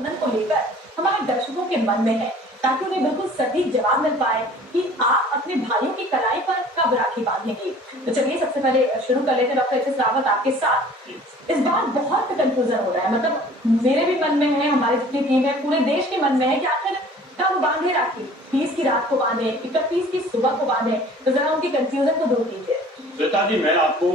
बंधन को लेकर हमारे दर्शकों के मन में है, ताकि उन्हें बिल्कुल सटीक जवाब मिल पाए कि आप अपने भाइयों की कलाई पर कब राखी बांधेंगे। तो चलिए सबसे पहले शुरू कर लेते हैं डॉक्टर एच.एस. रावत आपके साथ। इस बार बहुत कंफ्यूजन हो रहा है, मतलब मेरे भी मन में है, हमारी जितनी टीम है, पूरे देश के मन में है कि आखिर कब बांधे राखी, 30 की रात को बांधे, 31 की सुबह को बांधे। तो जरा उनकी कंफ्यूजन को दूर कीजिए। श्वेता जी, मैं आपको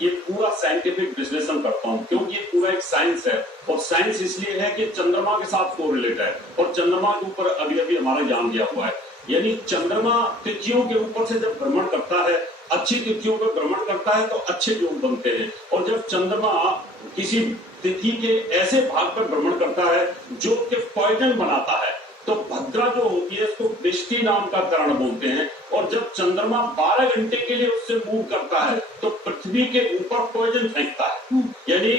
ये पूरा साइंटिफिक विश्लेषण करता हूँ, क्योंकि ये पूरा एक साइंस है, और साइंस इसलिए है कि चंद्रमा के साथ कोरिलेट है, और चंद्रमा के ऊपर अभी अभी हमारा ज्ञान दिया हुआ है। यानी चंद्रमा तिथियों के ऊपर से जब भ्रमण करता है, अच्छी तिथियों पर भ्रमण करता है तो अच्छे योग बनते हैं, और जब चंद्रमा किसी तिथि के ऐसे भाग पर भ्रमण करता है जो कि पॉइजन बनाता है, तो भद्रा जो होती है इसको वृष्टि नाम का कारण बोलते हैं। और जब चंद्रमा 12 घंटे के लिए उससे मूव करता है तो पृथ्वी के ऊपर पॉइजन फेंकता है। यानी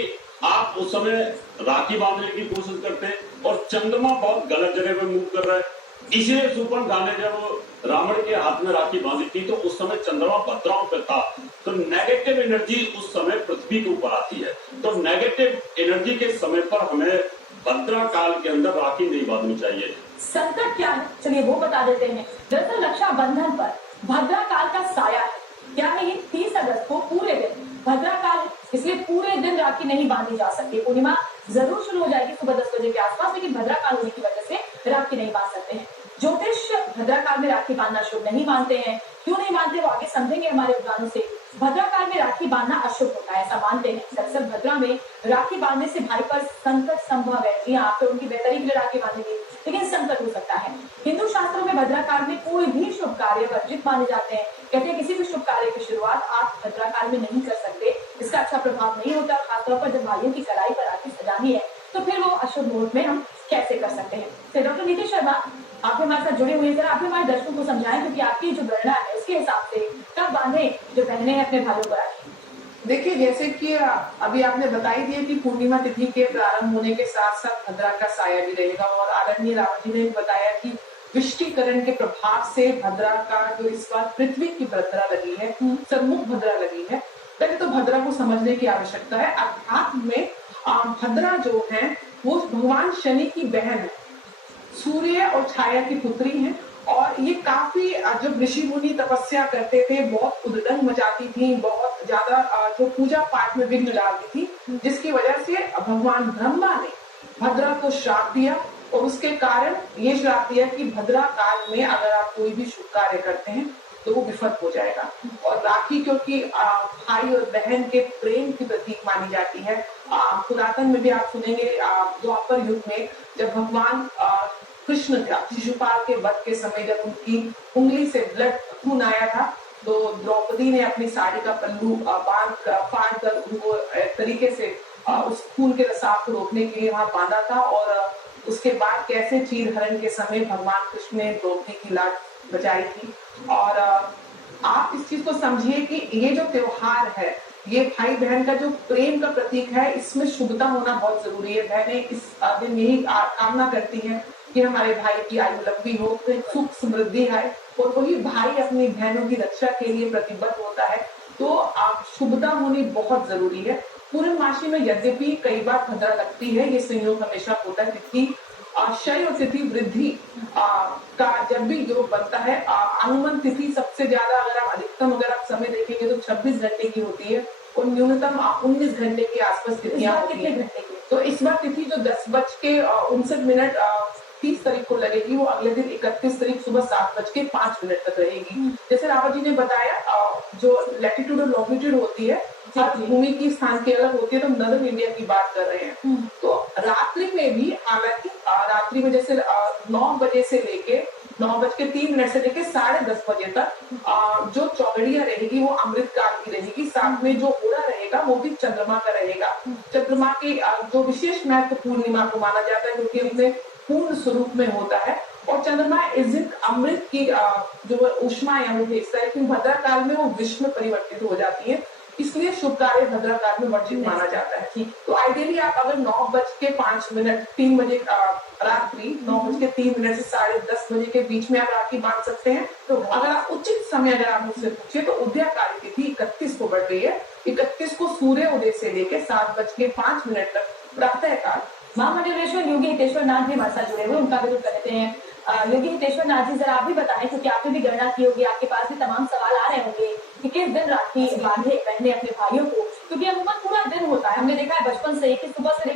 आप उस समय राखी बांधने की कोशिश करते हैं और चंद्रमा बहुत गलत जगह पे मूव कर रहा है। इसीलिए सुपरगा ने जब रावण के हाथ में राखी बांधी थी तो उस समय चंद्रमा भद्राओं पे था, तो नेगेटिव एनर्जी उस समय पृथ्वी के ऊपर आती है। तो नेगेटिव एनर्जी के समय पर हमें भद्रा काल के अंदर राखी नहीं बांधनी चाहिए। संकट क्या है, चलिए वो बता देते हैं। दरअसल रक्षाबंधन पर भद्रा काल का साया है। क्या है ये? 30 अगस्त को पूरे दिन भद्रा काल है, इसलिए पूरे दिन राखी नहीं बांधी जा सकती। पूर्णिमा जरूर शुरू हो जाएगी सुबह 10 बजे के आसपास, लेकिन भद्रा काल होने की वजह से राखी नहीं बांध सकते हैं। ज्योतिष भद्रा काल में राखी बांधना शुभ नहीं मानते हैं। क्यों नहीं मानते वो आगे समझेंगे हमारे विद्वानों से। भद्रा काल में राखी बांधना अशुभ होता है, ऐसा मानते हैं। दरअसल भद्रा में राखी बांधने से भाई पर संकट संभव है। जी हाँ, तो उनकी बेहतरी के लिए राखी बांधेंगे, लेकिन संकट हो सकता है। हिंदू शास्त्रों में भद्रा काल में कोई भी शुभ कार्य वर्जित माने जाते हैं। कहते हैं किसी भी शुभ कार्य की शुरुआत आप भद्रा काल में नहीं कर सकते, इसका अच्छा प्रभाव नहीं होता। खासतौर पर जब भाइयों की कलाई पर राखी सजानी है तो फिर वो अशुभ मुहूर्त में हम कैसे कर सकते हैं। तो डॉक्टर नीति शर्मा, आप हमारे साथ जुड़े हुए हैं, आप हमारे दर्शकों को समझाएं, क्योंकि आपकी जो गणना है उसके हिसाब से कब बांधे जो बहने हैं अपने भाइयों को राखी। देखिए, जैसे कि अभी आपने बताई दिया कि पूर्णिमा तिथि के प्रारंभ होने के साथ साथ भद्रा का साया भी रहेगा, और आदरणीय रावत जी ने बताया कि विष्टिकरण के प्रभाव से भद्रा का जो इस बार पृथ्वी की भद्रा लगी है, सम्मुख भद्रा लगी है। पहले तो भद्रा को समझने की आवश्यकता है। अध्यात्म में भद्रा जो है वो भगवान शनि की बहन है, सूर्य और छाया की पुत्री है, और ये काफी जब ऋषि मुनि तपस्या करते थे बहुत उद्दंड मचाती थी, बहुत ज्यादा जो पूजा पाठ में विघ्न डालती थी, जिसकी वजह से भगवान ब्रह्मा ने भद्रा को श्राप दिया, और उसके कारण ये श्राप दिया कि भद्रा काल में अगर आप कोई भी शुभ कार्य करते हैं तो वो विफल हो जाएगा। और राखी क्योंकि भाई और बहन के प्रेम की प्रतीक मानी जाती है। पुरातन में भी आप सुनेंगे द्वापर युग में जब भगवान कृष्ण था, शिशुपाल के वध के समय जब उनकी उंगली से ब्लड खून आया था, तो द्रौपदी ने अपनी साड़ी का पल्लू फाड़ कर उनको एक तरीके से उस खून के रसाव को रोकने के लिए वहां बांधा था। और उसके बाद कैसे चीरहरण के समय भगवान कृष्ण ने द्रौपदी की लाज बचाई थी। और आप इस चीज को समझिए कि ये जो त्योहार है, ये भाई बहन का जो प्रेम का प्रतीक है, इसमें शुभता होना बहुत जरूरी है। बहनें इस दिन यही कामना करती हैं कि हमारे भाई की आयु लंबी हो, सुख समृद्धि आए, और वही भाई अपनी बहनों की रक्षा के लिए प्रतिबद्ध होता है। तो आप शुभता होनी बहुत जरूरी है। पूर्णमासी में यद्यपि कई बार भद्रा लगती है, ये संयोग हमेशा होता है। तिथि क्षय और तिथि वृद्धि का जब भी योग बनता है, अनुमान तिथि सबसे ज्यादा अगर आप अधिकतम अगर आप समय देखेंगे तो 26 घंटे की होती है, और न्यूनतम 19 घंटे के आसपास तिथियां होती है। तो इस बार तिथि जो 10:59 30 तारीख को लगेगी, वो अगले दिन 31 तारीख सुबह 7:05 तक रहेगी। जैसे रावत जी ने बताया, जो लैटिट्यूड और लॉन्गिट्यूड होती है, हर भूमि की स्थान की अलग होती है, तो नॉर्दर्न इंडिया की बात कर रहे हैं। तो रात्रि में भी, हालांकि रात्रि में जैसे 9 बजे से लेके 9:03 से लेके 10:30 बजे तक जो चौगड़िया रहेगी वो अमृत काल की रहेगी। साथ में जो ओरा रहेगा वो भी चंद्रमा का रहेगा। चंद्रमा की जो विशेष महत्व पूर्णिमा को माना जाता है, क्योंकि अपने पूर्ण स्वरूप में होता है, और चंद्रमा इस दिन अमृत की जो ऊष्मा है वो भेजता है, लेकिन भद्रा काल में वो विष में परिवर्तित हो जाती है, इसलिए शुभ कार्य भद्रा काल में वर्जित माना जाता है। तो आइडियली आप अगर 9:05 3 बजे रात्रि 9:03 से 10:30 बजे के बीच में आप राखी बांध सकते हैं। तो अगर आप उचित समय अगर आप मुझसे पूछिए तो उदयकाल तिथि 31 को बढ़ रही है। 31 को सूर्य उदय से लेकर 7:05 तक प्रातः काल महामंडलेश्वर योगी हितेश्वर नाथ भी हमारे साथ जुड़े हुए, उनका भी रुख कर लेते हैं। योगी हितेश्वर नाथ जी, जरा आप भी बताएं, क्योंकि आपने भी गणना की होगी, आपके पास भी तमाम सवाल आ रहे होंगे कि किस दिन राखी बांधे बहने अपने भाइयों को, क्योंकि अमूमन पूरा दिन होता है। हमने देखा है बचपन से ही कि सुबह से